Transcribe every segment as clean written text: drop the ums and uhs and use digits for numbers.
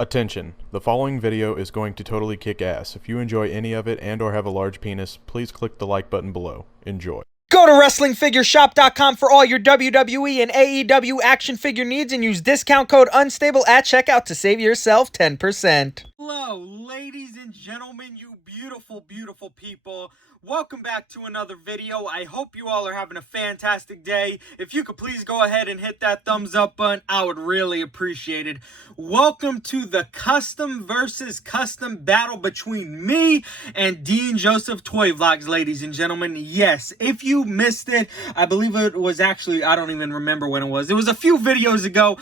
Attention, the following video is going to totally kick ass. If you enjoy any of it and or have a large penis, please click the like button below. Enjoy. Go to WrestlingFigureShop.com for all your WWE and AEW action figure needs and use discount code UNSTABLE at checkout to save yourself 10%. Hello, ladies and gentlemen, you beautiful, beautiful people. Welcome back to another video. I hope you all are having a fantastic day. If you could please go ahead and hit that thumbs up button, I would really appreciate it. Welcome to the custom versus custom battle between me and Dean Joseph Toy Vlogs, ladies and gentlemen. Yes, if you missed it, I believe it was actually, I don't even remember when it was. It was a few videos ago.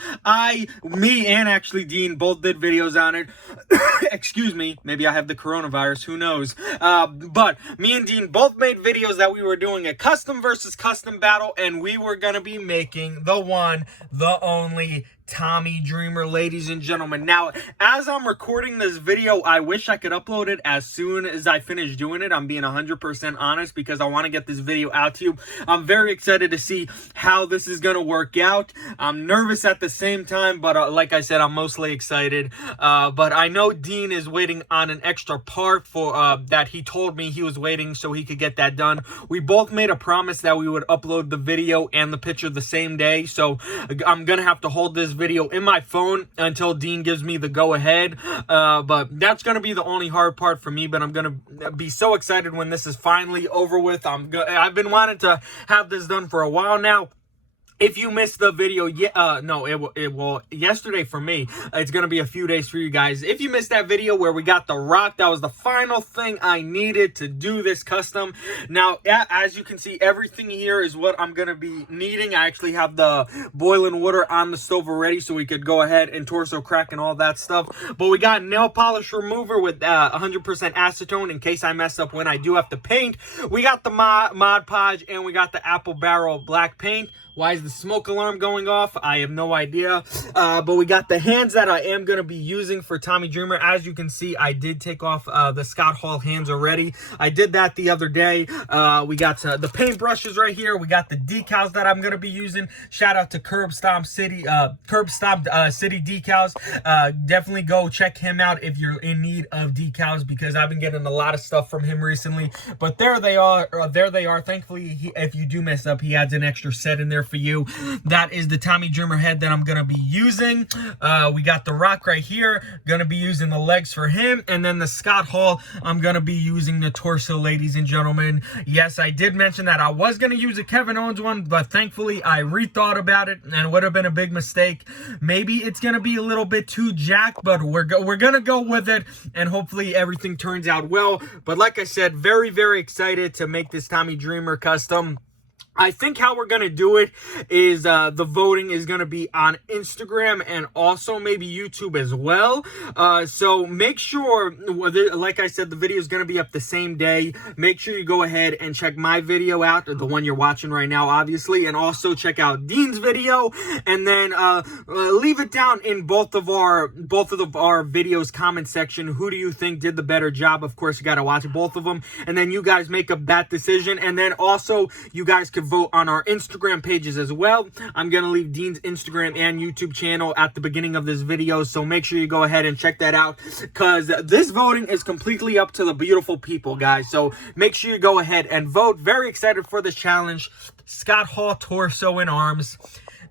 Me and actually Dean both did videos on it. Excuse me, maybe I have the coronavirus, who knows. But me and Dean both made videos that we were doing a custom versus custom battle, and we were going to be making the one, the only Tommy Dreamer, ladies and gentlemen. Now, as I'm recording this video, I wish I could upload it as soon as I finish doing it. I'm being 100% honest because I want to get this video out to you. I'm very excited to see how this is going to work out. I'm nervous at the same time, but like I said, I'm mostly excited. But I know Dean is waiting on an extra part for that he told me he was waiting so he could get that done. We both made a promise that we would upload the video and the picture the same day, so I'm going to have to hold this video in my phone until Dean gives me the go-ahead, but that's going to be the only hard part for me. But I'm going to be so excited when this is finally over with. I've been wanting to have this done for a while now. If you missed the video, it will yesterday for me. It's going to be a few days for you guys. If you missed that video where we got The Rock, that was the final thing I needed to do this custom. Now, as you can see, everything here is what I'm going to be needing. I actually have the boiling water on the stove already, so we could go ahead and torso crack and all that stuff. But we got nail polish remover with 100% acetone in case I mess up when I do have to paint. We got the Mod Podge, and we got the Apple Barrel black paint. Why is the smoke alarm going off? I have no idea. But we got the hands that I am going to be using for Tommy Dreamer. As you can see, I did take off the Scott Hall hands already. I did that the other day. We got the paint brushes right here. We got the decals that I'm going to be using. Shout out to Curb Stomp City decals. Definitely go check him out if you're in need of decals, because I've been getting a lot of stuff from him recently. But there they are. Thankfully, if you do mess up, he adds an extra set in there for you. That is the Tommy Dreamer head that I'm going to be using. We got The Rock right here. Going to be using the legs for him. And then the Scott Hall, I'm going to be using the torso, ladies and gentlemen. Yes, I did mention that I was going to use a Kevin Owens one, but thankfully I rethought about it, and it would have been a big mistake. Maybe it's going to be a little bit too jacked, but we're going to go with it, and hopefully everything turns out well. But like I said, very, very excited to make this Tommy Dreamer custom. I think how we're going to do it is the voting is going to be on Instagram and also maybe YouTube as well. So make sure, like I said, the video is going to be up the same day. Make sure you go ahead and check my video out, the one you're watching right now, obviously, and also check out Dean's video. And then leave it down in both of our videos comment section. Who do you think did the better job? Of course, you got to watch both of them, and then you guys make up that decision. And then also you guys could vote on our Instagram pages as well. I'm going to leave Dean's Instagram and YouTube channel at the beginning of this video, so make sure you go ahead and check that out, because this voting is completely up to the beautiful people, guys. So make sure you go ahead and vote. Very excited for this challenge. Scott Hall torso and arms,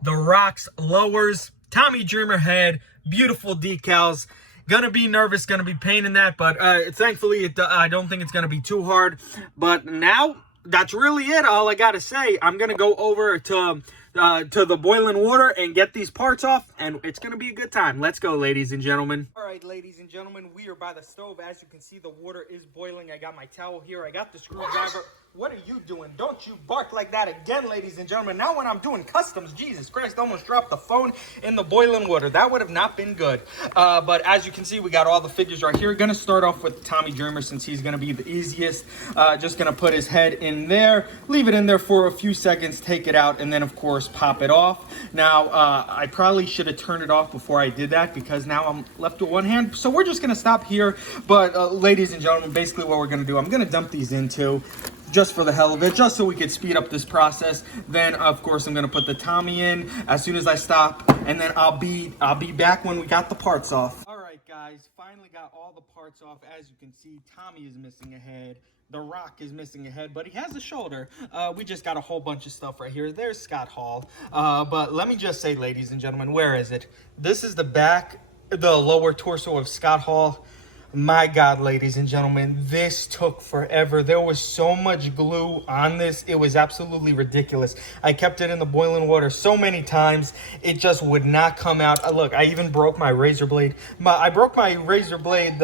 The Rock's lowers, Tommy Dreamer head, beautiful decals. Gonna be nervous, gonna be painting that, but thankfully I don't think it's gonna be too hard. But now, that's really it. All I gotta say, I'm gonna go over to the boiling water and get these parts off, and it's gonna be a good time. Let's go, ladies and gentlemen. All right, ladies and gentlemen, we are by the stove. As you can see, the water is boiling. I got my towel here. I got the screwdriver. What are you doing? Don't you bark like that again, ladies and gentlemen. Now when I'm doing customs, Jesus Christ, I almost dropped the phone in the boiling water. That would have not been good. But as you can see, we got all the figures right here. Gonna start off with Tommy Dreamer since he's gonna be the easiest. Just gonna put his head in there, leave it in there for a few seconds, take it out, and then of course pop it off. Now, I probably should have turned it off before I did that, because now I'm left with one hand. So we're just gonna stop here. But ladies and gentlemen, basically what we're gonna do, I'm gonna dump these into just for the hell of it, just so we could speed up this process. Then of course I'm gonna put the Tommy in as soon as I stop, and then I'll be back when we got the parts off. All right, guys, finally got all the parts off. As you can see, Tommy is missing a head. The Rock is missing a head, but he has a shoulder. We just got a whole bunch of stuff right here. There's Scott Hall. But let me just say, ladies and gentlemen, where is it? This is the back, the lower torso of Scott Hall. My God, ladies and gentlemen, this took forever. There was so much glue on this. It was absolutely ridiculous. I kept it in the boiling water so many times. It just would not come out. Look, I even broke my razor blade. I broke my razor blade,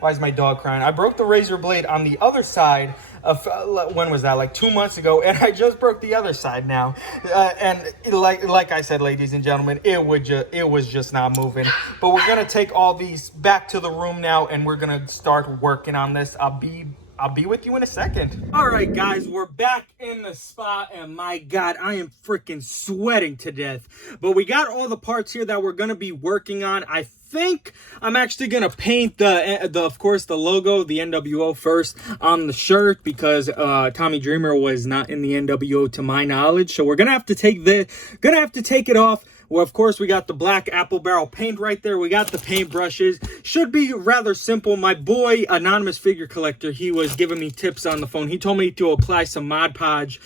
why is my dog crying? I broke the razor blade on the other side of, when was that? Like 2 months ago, and I just broke the other side now. And like I said, ladies and gentlemen, it was just not moving. But we're gonna take all these back to the room now, and we're gonna start working on this. I'll be with you in a second. All right, guys, we're back in the spot, and my God, I am freaking sweating to death. But we got all the parts here that we're gonna be working on. I think I'm actually gonna paint of course the logo, the NWO, first on the shirt, because Tommy Dreamer was not in the NWO to my knowledge. So we're gonna have to take it off. Well, of course, we got the black apple barrel paint right there. We got the paint brushes. Should be rather simple. My boy, Anonymous Figure Collector, he was giving me tips on the phone. He told me to apply some Mod Podge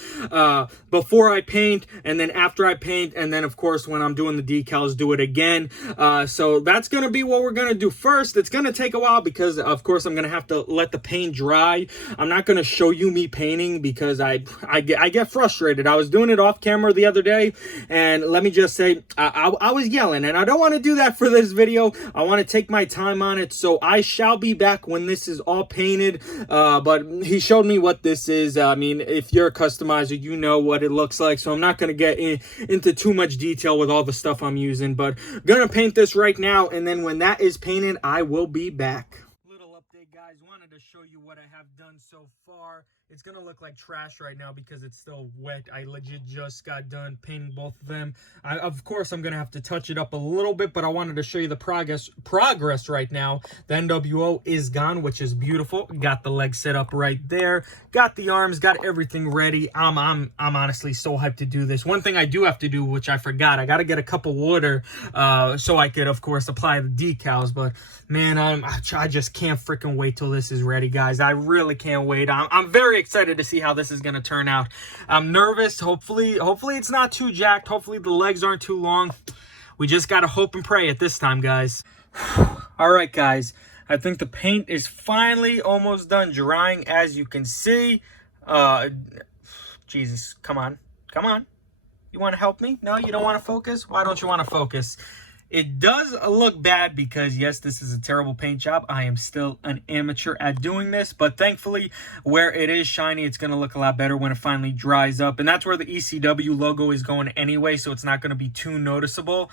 before I paint, and then after I paint, and then, of course, when I'm doing the decals, do it again. So that's going to be what we're going to do first. It's going to take a while because, of course, I'm going to have to let the paint dry. I'm not going to show you me painting because I get frustrated. I was doing it off camera the other day, and let me just say, I was yelling, and I don't want to do that for this video. I want to take my time on it, so I shall be back when this is all painted. But he showed me what this is. I mean, if you're a customizer, you know what it looks like, so I'm not going to get into too much detail with all the stuff I'm using, but I'm going to paint this right now, and then when that is painted, I will be back. Little update, guys. Wanted to show you what I have done so far. It's gonna look like trash right now because it's still wet. I legit just got done painting both of them. Of course, I'm gonna have to touch it up a little bit, but I wanted to show you the progress right now. The NWO is gone, which is beautiful. Got the legs set up right there. Got the arms. Got everything ready. I'm honestly so hyped to do this. One thing I do have to do, which I forgot, I gotta get a cup of water so I could, of course, apply the decals. But man, I just can't freaking wait till this is ready, guys. I really can't wait. I'm very excited to see how this is going to turn out. I'm nervous. Hopefully it's not too jacked. Hopefully the legs aren't too long. We just got to hope and pray at this time, guys. All right, guys. I think the paint is finally almost done drying, as you can see. Jesus, come on. Come on. You want to help me? No, you don't want to focus? Why don't you want to focus? It does look bad because, yes, this is a terrible paint job. I am still an amateur at doing this, but thankfully, where it is shiny, it's going to look a lot better when it finally dries up. And that's where the ECW logo is going anyway, so it's not going to be too noticeable.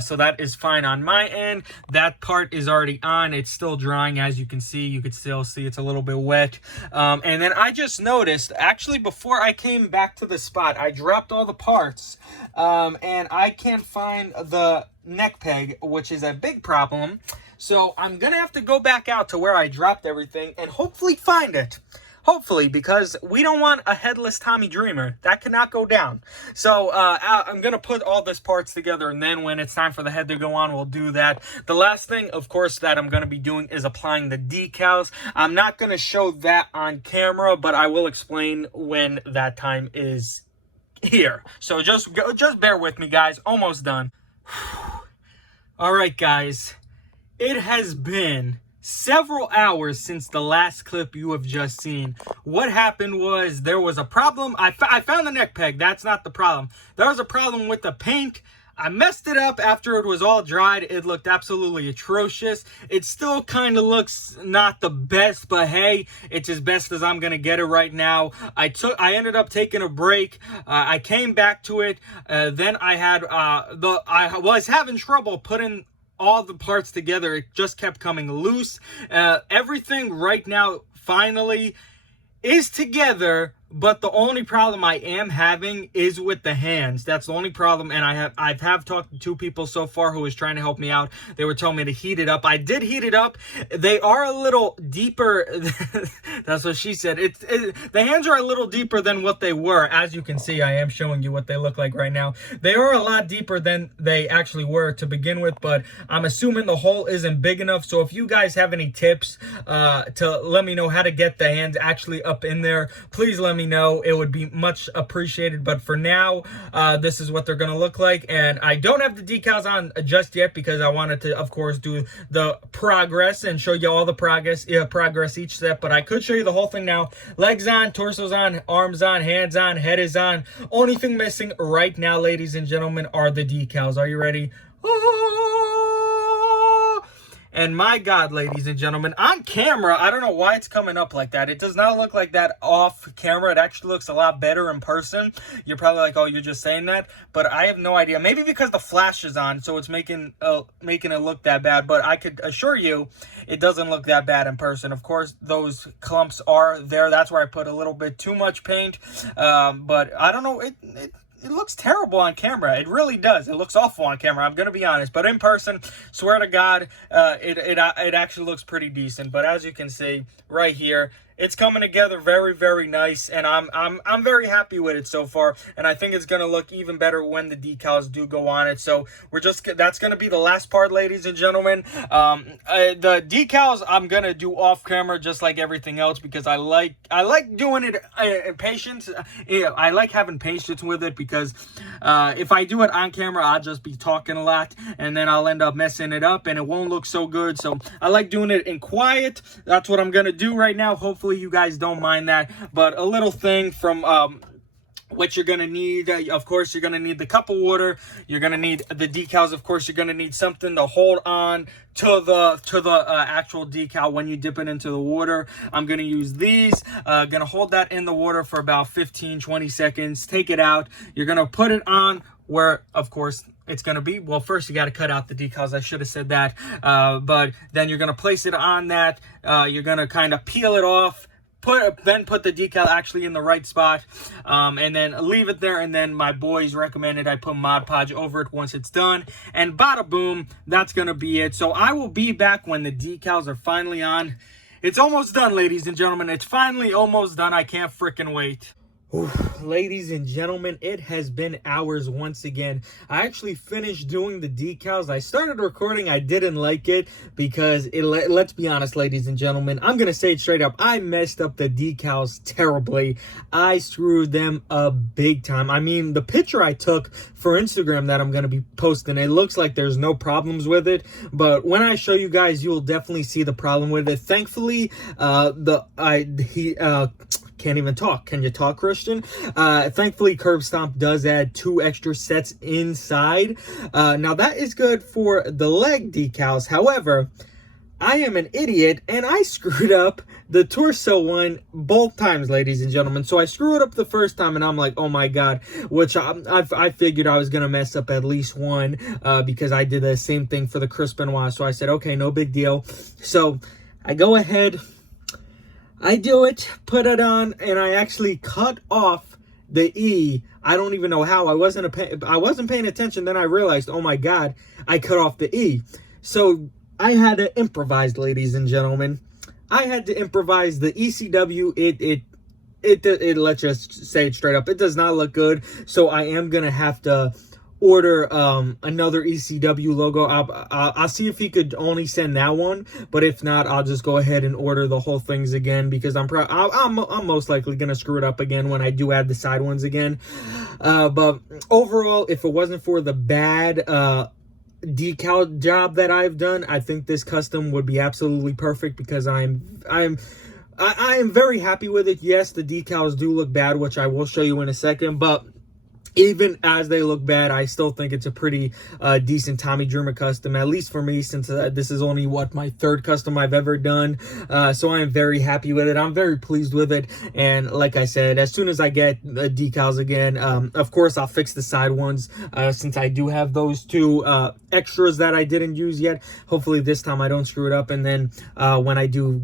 So that is fine on my end. That part is already on. It's still drying, as you can see. You could still see it's a little bit wet. And then I just noticed, actually, before I came back to the spot, I dropped all the parts, and I can't find the neck peg, which is a big problem. So I'm gonna have to go back out to where I dropped everything and hopefully find it. Hopefully, because we don't want a headless Tommy Dreamer. That cannot go down. So I'm gonna put all these parts together, and then when it's time for the head to go on, we'll do that. The last thing, of course, that I'm gonna be doing is applying the decals. I'm not gonna show that on camera, but I will explain when that time is here. So just bear with me, guys. Almost done. All right, guys, it has been several hours since the last clip you have just seen. What happened was there was a problem. I found the neck peg. That's not the problem. There was a problem with the paint. I messed it up after it was all dried. It looked absolutely atrocious. It still kind of looks not the best, but hey, it's as best as I'm gonna get it right now. I ended up taking a break. I came back to it. Then I was having trouble putting all the parts together. It just kept coming loose. Everything right now finally is together, But the only problem I am having is with the hands. That's the only problem. And I have talked to 2 people so far who was trying to help me out. They were telling me to heat it up. I did heat it up. They are a little deeper. That's what she said. The hands are a little deeper than what they were. As you can see, I am showing you what they look like right now. They are a lot deeper than they actually were to begin with, but I'm assuming the hole isn't big enough. So if you guys have any tips to let me know how to get the hands actually up in there, please let me know. It would be much appreciated. But for now, this is what they're gonna look like, and I don't have the decals on just yet because I wanted to, of course, do the progress and show you all the progress each step. But I could show you the whole thing now. Legs on, torso's on, arms on, hands on, head is on. Only thing missing right now, ladies and gentlemen, are the decals. Are you ready? And my God, ladies and gentlemen, on camera, I don't know why it's coming up like that. It does not look like that off camera. It actually looks a lot better in person. You're probably like, oh, you're just saying that. But I have no idea. Maybe because the flash is on, so it's making it look that bad. But I could assure you, it doesn't look that bad in person. Of course, those clumps are there. That's where I put a little bit too much paint. But I don't know. It looks terrible on camera. It really does. It looks awful on camera. I'm going to be honest. But in person, swear to God, it actually looks pretty decent. But as you can see right here, it's coming together very, very nice, and I'm very happy with it so far, and I think it's gonna look even better when the decals do go on it. So that's gonna be the last part, ladies and gentlemen. The decals I'm gonna do off camera, just like everything else, because I like doing it in patience. Yeah, I like having patience with it, because if I do it on camera, I'll just be talking a lot, and then I'll end up messing it up, and it won't look so good. So I like doing it in quiet. That's what I'm gonna do right now. Hopefully you guys don't mind that. But a little thing from what you're gonna need, of course, you're gonna need the cup of water. You're gonna need the decals. Of course, you're gonna need something to hold on to the actual decal when you dip it into the water. I'm gonna use these. Gonna hold that in the water for about 15-20 seconds. Take it out. You're gonna put it on where, of course, it's going to be. Well, first you got to cut out the decals. I should have said that. But then you're going to place it on that. You're going to kind of peel it off. Then put the decal actually in the right spot. And then leave it there. And then my boys recommended I put Mod Podge over it once it's done. And bada boom, that's going to be it. So I will be back when the decals are finally on. It's almost done, ladies and gentlemen. It's finally almost done. I can't freaking wait. Oof, ladies and gentlemen, it has been hours once again. I actually finished doing the decals. I started recording. I didn't like it because let's be honest, ladies and gentlemen, I'm going to say it straight up. I messed up the decals terribly. I screwed them up big time. I mean, the picture I took for Instagram that I'm going to be posting, it looks like there's no problems with it. But when I show you guys, you'll definitely see the problem with it. Thankfully, can't even talk. Can you talk, Christian? Thankfully, Curb Stomp does add 2 extra sets inside. Now, that is good for the leg decals. However, I am an idiot, and I screwed up the torso one both times, ladies and gentlemen. So I screwed up the first time, and I'm like, oh my God, which I figured I was going to mess up at least one because I did the same thing for the Chris Benoit. So I said, okay, no big deal. So I go ahead, I do it, put it on, and I actually cut off the E. I don't even know how. I wasn't paying attention. Then I realized, oh my God, I cut off the E. So I had to improvise, ladies and gentlemen. I had to improvise the ECW. It let's just say it straight up. It does not look good. So I am gonna have to order another ECW logo. I'll see if he could only send that one, but if not, I'll just go ahead and order the whole things again, because I'm most likely gonna screw it up again when I do add the side ones again. But overall, if it wasn't for the bad decal job that I've done, I think this custom would be absolutely perfect, because I am very happy with it. Yes, the decals do look bad, which I will show you in a second, but even as they look bad, I still think it's a pretty decent Tommy Dreamer custom, at least for me, since this is only, my third custom I've ever done. So I am very happy with it. I'm very pleased with it. And like I said, as soon as I get the decals again, of course, I'll fix the side ones, since I do have those two extras that I didn't use yet. Hopefully this time I don't screw it up. And then when I do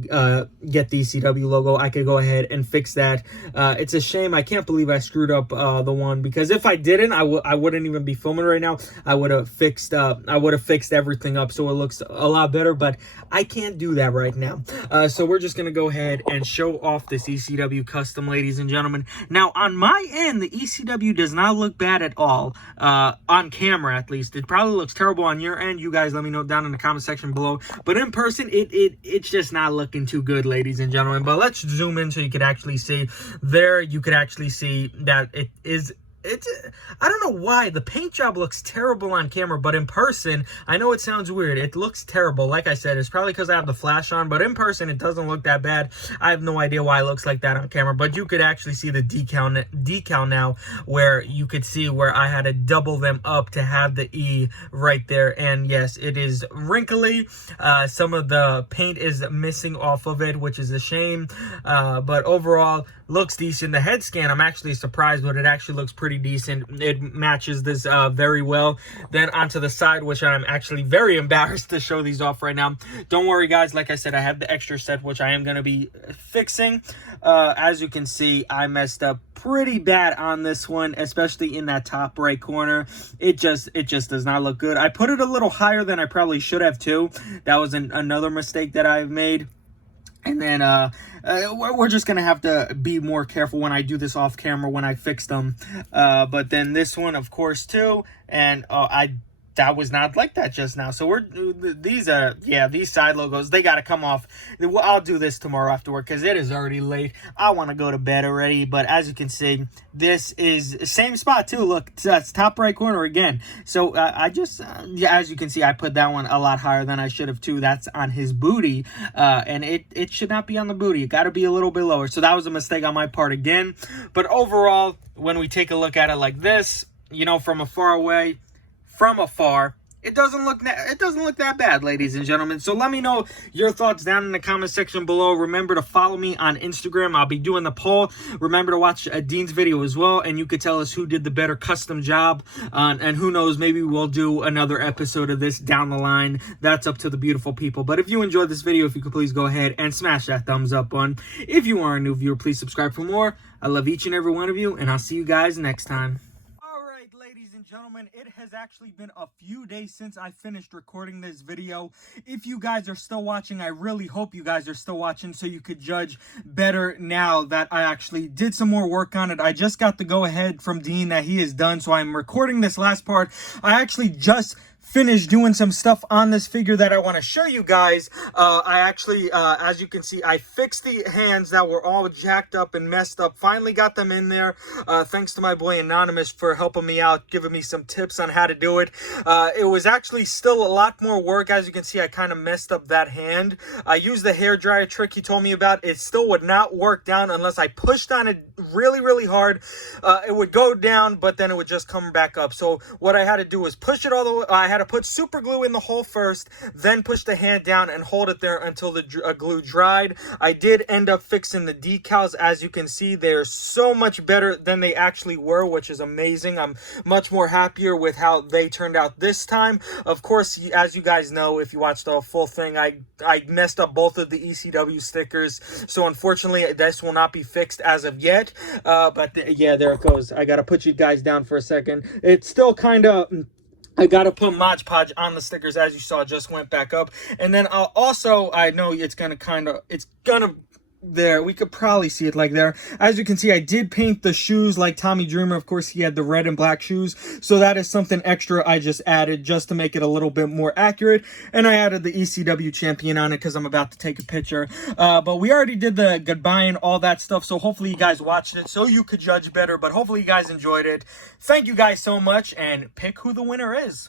get the ECW logo, I could go ahead and fix that. It's a shame. I can't believe I screwed up the one, because if I didn't, I wouldn't even be filming right now. I would have fixed everything up so it looks a lot better, but I can't do that right now. So we're just gonna go ahead and show off this ECW custom, ladies and gentlemen. Now on my end, the ECW does not look bad at all, on camera at least. It probably looks terrible on your end. You guys let me know down in the comment section below, but in person it's just not looking too good, ladies and gentlemen. But let's zoom in so you could actually see. There you could actually see that I don't know why the paint job looks terrible on camera, but in person, I know it sounds weird, it looks terrible. Like I said, it's probably because I have the flash on, but in person it doesn't look that bad. I have no idea why it looks like that on camera, but you could actually see the decal now, where you could see where I had to double them up to have the E right there. And yes, it is wrinkly. Some of the paint is missing off of it, which is a shame, but overall looks decent. The head scan, I'm actually surprised, but it actually looks pretty decent. It matches this very well. Then onto the side, which I'm actually very embarrassed to show these off right now. Don't worry guys, like I said, I have the extra set which I am going to be fixing. As you can see, I messed up pretty bad on this one, especially in that top right corner. It just does not look good. I put it a little higher than I probably should have too. That was another mistake that I've made. And then we're just going to have to be more careful when I do this off camera when I fix them. But then this one, of course, too. And that was not like that just now. So these side logos, they got to come off. I'll do this tomorrow after work because it is already late. I want to go to bed already. But as you can see, this is same spot too. Look, that's top right corner again. So as you can see, I put that one a lot higher than I should have too. That's on his booty, and it should not be on the booty. It got to be a little bit lower. So that was a mistake on my part again. But overall, when we take a look at it like this, you know, from afar, it doesn't look that bad, ladies and gentlemen. So let me know your thoughts down in the comment section below. Remember to follow me on Instagram. I'll be doing the poll. Remember to watch Dean's video as well, and you could tell us who did the better custom job. And who knows, maybe we'll do another episode of this down the line. That's up to the beautiful people. But if you enjoyed this video, if you could please go ahead and smash that thumbs up button. If you are a new viewer, please subscribe for more. I love each and every one of you, and I'll see you guys next time. Ladies and gentlemen, it has actually been a few days since I finished recording this video. If you guys are still watching, I really hope you guys are still watching so you could judge better now that I actually did some more work on it. I just got the go ahead from Dean that he is done, so I'm recording this last part. I actually just finished doing some stuff on this figure that I want to show you guys. I actually, as you can see, I fixed the hands that were all jacked up and messed up. Finally got them in there. Thanks to my boy Anonymous for helping me out, giving me some tips on how to do it. It was actually still a lot more work. As you can see, I kind of messed up that hand. I used the hair dryer trick he told me about. It still would not work down unless I pushed on it really, really hard. It would go down, but then it would just come back up. So what I had to do was push it all the way. I had to put super glue in the hole first, then push the hand down and hold it there until the glue dried. I did end up fixing the decals. As you can see, they're so much better than they actually were, which is amazing. I'm much more happier with how they turned out this time. Of course, as you guys know, if you watched the full thing, I messed up both of the ECW stickers, so unfortunately this will not be fixed as of yet. But yeah, there it goes. I gotta put you guys down for a second. It's still kind of, I gotta put Mod Podge on the stickers, as you saw, just went back up. And then I'll also, I know it's gonna there, we could probably see it like there. As you can see, I did paint the shoes like Tommy Dreamer. Of course, he had the red and black shoes, so that is something extra I just added just to make it a little bit more accurate. And I added the ECW champion on it because I'm about to take a picture. But we already did the goodbye and all that stuff, so hopefully you guys watched it so you could judge better. But hopefully you guys enjoyed it. Thank you guys so much, and pick who the winner is.